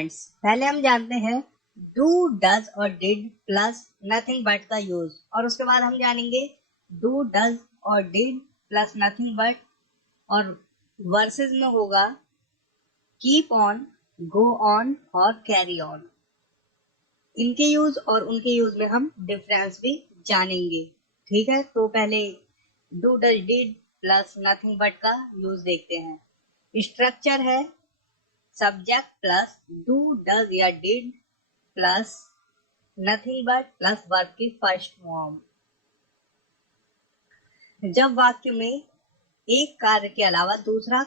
Students, पहले हम जानते हैं डू, डज और डिड प्लस नथिंग बट का यूज, और उसके बाद हम जानेंगे डू, डज और डिड प्लस नथिंग बट, और वर्सेस में होगा कीप ऑन, गो ऑन और कैरी ऑन। इनके यूज और उनके यूज में हम डिफरेंस भी जानेंगे। ठीक है, तो पहले do, does, did plus nothing but का यूज देखते हैं। स्ट्रक्चर है सब्जेक्ट प्लस डू, डज या did plus nothing but plus verb की फर्स्ट फॉर्म। जब वाक्य में एक कार्य के अलावा दूसरा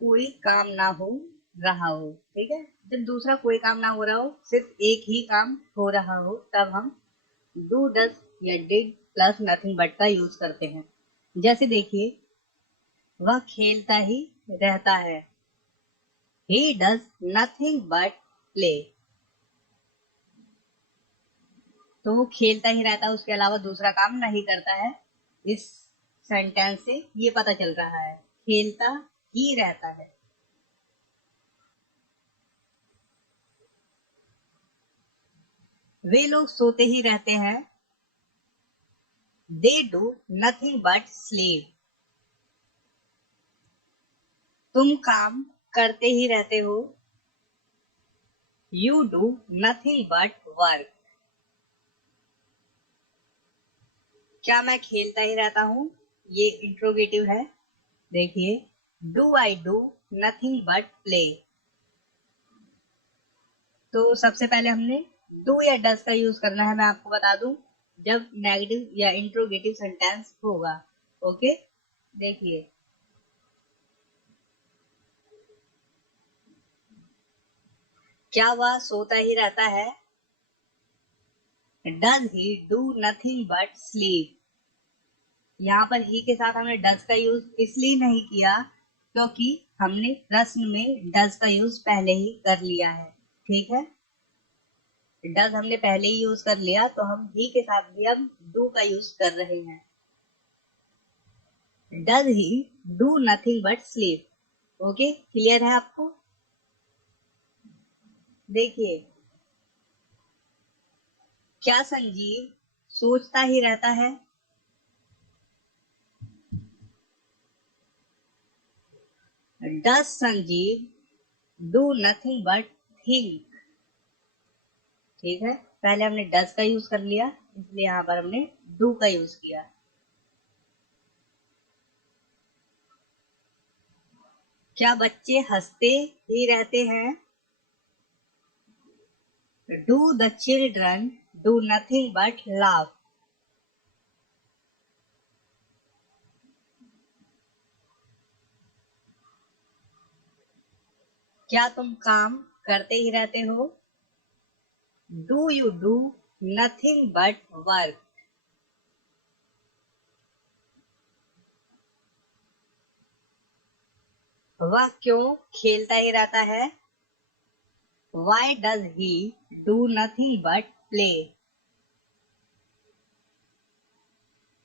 कोई काम ना हो रहा हो, ठीक है, जब दूसरा कोई काम ना हो रहा हो, सिर्फ एक ही काम हो रहा हो, तब हम डू, डज या डिड प्लस नथिंग बट का यूज करते हैं। जैसे देखिए, वह खेलता ही रहता है, he does nothing but play। तो वो खेलता ही रहता है, उसके अलावा दूसरा काम नहीं करता है। इस सेंटेंस से ये पता चल रहा है खेलता ही रहता है। वे लोग सोते ही रहते हैं, they do nothing but sleep। तुम काम करते ही रहते हो, you do nothing but work। क्या मैं खेलता ही रहता हूँ, ये इंट्रोगेटिव है। देखिए, do I do nothing but play. तो सबसे पहले हमने डू या डज का यूज करना है, मैं आपको बता दूं, जब नेगेटिव या इंट्रोगेटिव सेंटेंस होगा। ओके, देखिए, क्या वह सोता ही रहता है, does he do nothing but sleep. यहाँ पर ही के साथ हमने डज का यूज इसलिए नहीं किया क्योंकि हमने प्रश्न में डज का यूज पहले ही कर लिया है। ठीक है, डज हमने पहले ही यूज कर लिया, तो हम ही के साथ भी अब डू का यूज कर रहे हैं। Does he do nothing but sleep. Okay, clear है आपको? देखिए, क्या संजीव सोचता ही रहता है, does Sanjeev do nothing but think. ठीक है, पहले हमने डज का यूज कर लिया, इसलिए यहां पर हमने डू का यूज किया। क्या बच्चे हंसते ही रहते हैं, do the children do nothing but laugh. क्या तुम काम करते ही रहते हो, do you do nothing but work. वह क्यों खेलता ही रहता है, why does he do nothing but play.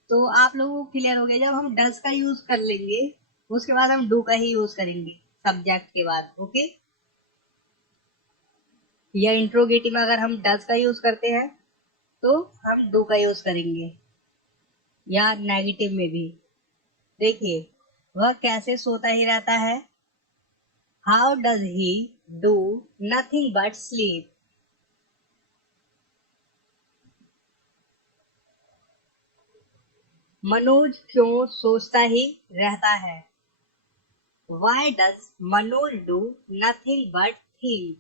तो आप लोगों को क्लियर हो गया, जब हम डज का यूज कर लेंगे उसके बाद हम डू का ही यूज करेंगे सब्जेक्ट के बाद। ओके, या इंट्रोगेटिव में अगर हम डज का यूज करते हैं तो हम डू का यूज करेंगे, या नेगेटिव में भी। देखिए, वह कैसे सोता ही रहता है, how does he do nothing but sleep. Manoj क्यों सोचता ही रहता है, why does Manoj do nothing but think.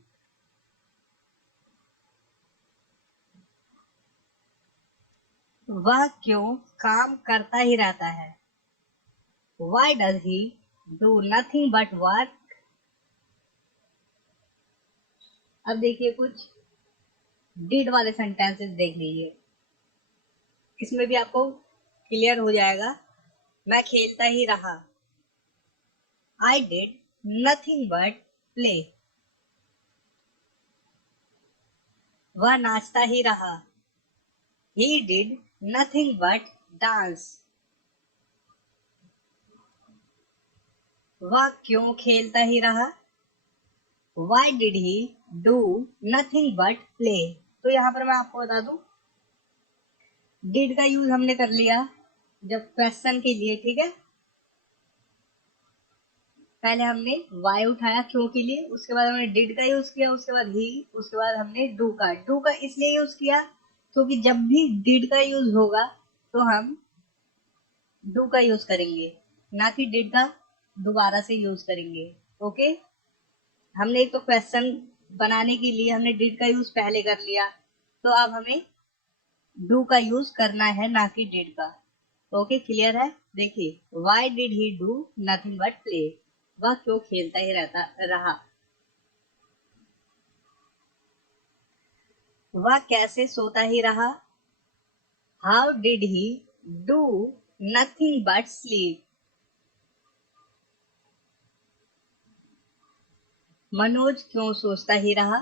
वह क्यों काम करता ही रहता है, why does he do nothing but work. अब देखिए, कुछ डिड वाले सेंटेंसेस देख लीजिए, इसमें भी आपको क्लियर हो जाएगा। मैं खेलता ही रहा, I did nothing but play. वह नाचता ही रहा, he did nothing but dance. वह क्यों खेलता ही रहा, why did he do nothing but play. तो यहाँ पर मैं आपको बता दूं, डिड का यूज हमने कर लिया जब क्वेश्चन के लिए, ठीक है। पहले हमने वाई उठाया क्यों के लिए, उसके बाद हमने डिड का यूज किया, उसके बाद ही, उसके बाद हमने डू का इसलिए यूज किया क्योंकि जब भी डिड का यूज होगा तो हम डू का यूज करेंगे, ना कि डिड का दोबारा से यूज करेंगे। ओके, हमने एक तो क्वेश्चन बनाने के लिए हमने डिड का यूज पहले कर लिया, तो अब हमें डू का यूज करना है, ना कि डिड का। ओके, क्लियर है। देखिए, why did he do nothing but play, वह क्यों खेलता ही रहता रहा। वह कैसे सोता ही रहा। How did he do nothing but sleep. Manoj क्यों सोचता ही रहा।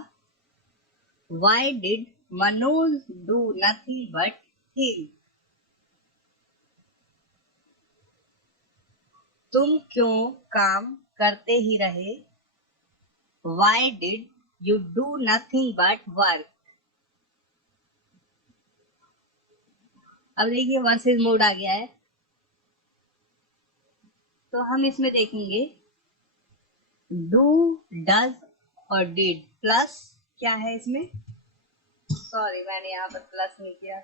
Why did Manoj do nothing but think. तुम क्यों काम करते ही रहे। Why did you do nothing but work. अब देखिए वर्सेस मोड आ गया है, तो हम इसमें देखेंगे डू, डज और डिड प्लस क्या है इसमें, सॉरी मैंने यहाँ पर प्लस नहीं किया,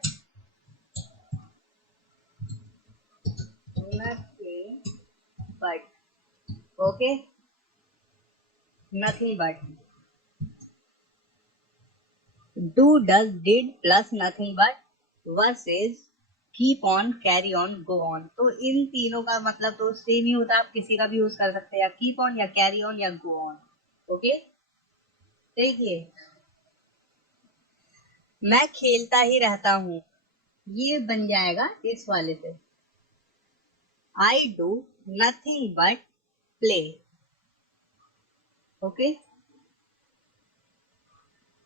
nothing but. Okay, nothing but do, does, did plus nothing but versus keep on, carry on, go on. तो इन तीनों का मतलब तो सेम ही होता है, आप किसी का भी यूज कर सकते हैं, या कीप ऑन या कैरी ऑन या गो ऑन। ओके, देखिए, मैं खेलता ही रहता हूं, ये बन जाएगा इस वाले से, I do nothing but play. Okay,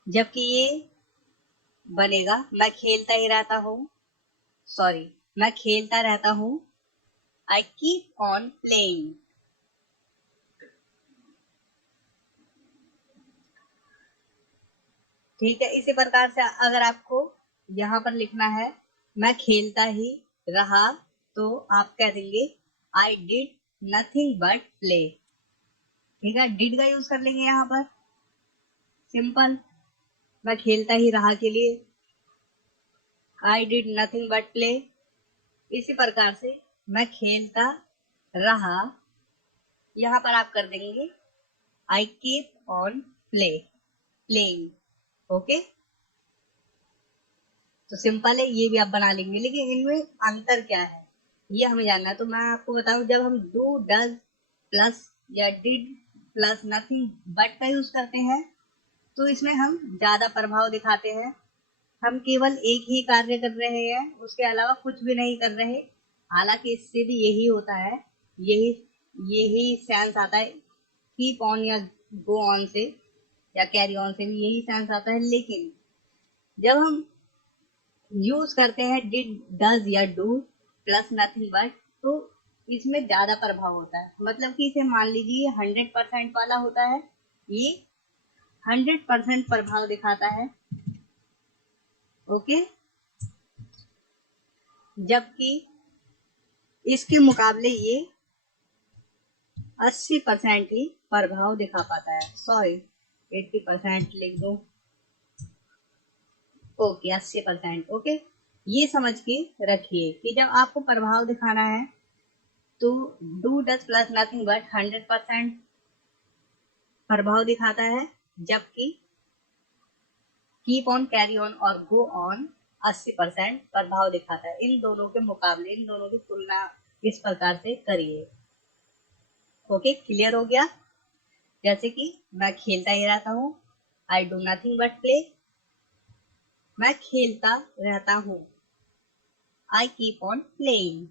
जबकि ये बनेगा मैं खेलता ही रहता हूं, सॉरी, मैं खेलता रहता हूं, आई कीप ऑन प्लेइंग। ठीक है, इसी प्रकार से अगर आपको यहाँ पर लिखना है मैं खेलता ही रहा, तो आप कह देंगे I did nothing but play. ठीक है, डिड का यूज कर लेंगे यहाँ पर, सिंपल, मैं खेलता ही रहा के लिए I did nothing but play. इसी प्रकार से मैं खेलता रहा, यहाँ पर आप कर देंगे I keep on playing. Okay, तो सिंपल है, ये भी आप बना लेंगे, लेकिन इनमें अंतर क्या है ये हमें जानना है। तो मैं आपको बताऊं, जब हम डू, डज प्लस या डिड प्लस नथिंग बट का यूज करते हैं, तो इसमें हम ज्यादा प्रभाव दिखाते हैं, हम केवल एक ही कार्य कर रहे हैं, उसके अलावा कुछ भी नहीं कर रहे। हालांकि इससे भी यही होता है, यही यही सेंस आता है, कीप ऑन या गो ऑन से या कैरी ऑन से भी यही सेंस आता है, लेकिन जब हम यूज करते हैं डिड, डज या डू प्लस नथिंग बट, तो इसमें ज्यादा प्रभाव होता है। मतलब कि इसे मान लीजिए 100% वाला होता है, ये 100% प्रभाव दिखाता है। ओके, जबकि इसके मुकाबले ये 80% ही प्रभाव दिखा पाता है, सॉरी 80% लिख दो। ओके, 80%। ओके, ये समझ के रखिए कि जब आपको प्रभाव दिखाना है तो do, does plus nothing but 100% प्रभाव दिखाता है, जबकि कीप ऑन, कैरी ऑन और गो ऑन 80% प्रभाव दिखाता है। इन दोनों के मुकाबले, इन दोनों की तुलना इस प्रकार से करिए। ओके, क्लियर हो गया। जैसे कि मैं खेलता ही रहता हूँ, I do nothing but play, मैं खेलता रहता हूँ, आई कीप ऑन प्लेइंग।